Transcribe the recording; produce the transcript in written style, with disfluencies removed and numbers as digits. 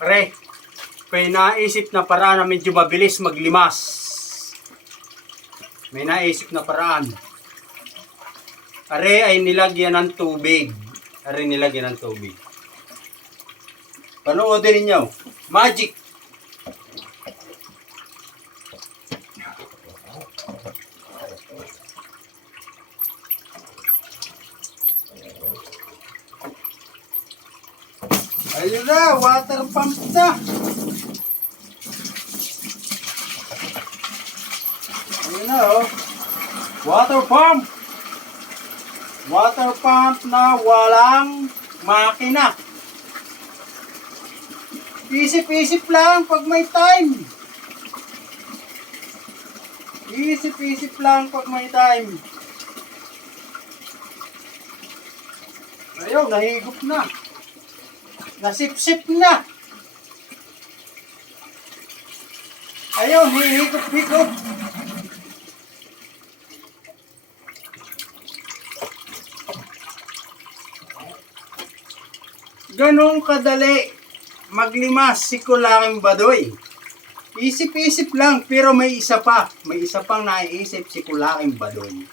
Re, may naisip na paraan na medyo mabilis maglimas. May naisip na paraan. Are ay nilagyan ng tubig. Are nilagyan ng tubig. Panoodin ninyo. Magic! Ayun na, water pump na. Ayun na oh. Water pump. Water pump na walang makina. Isip-isip lang pag may time. Isip-isip lang pag may time. Ayun, nahigop na. Nasipsip na. Ayun, hihigop-higop. Ganong kadali maglimas si Kulaking Badoy. Isip-isip lang, pero may isa pa. May isa pang naiisip si Kulaking Badoy.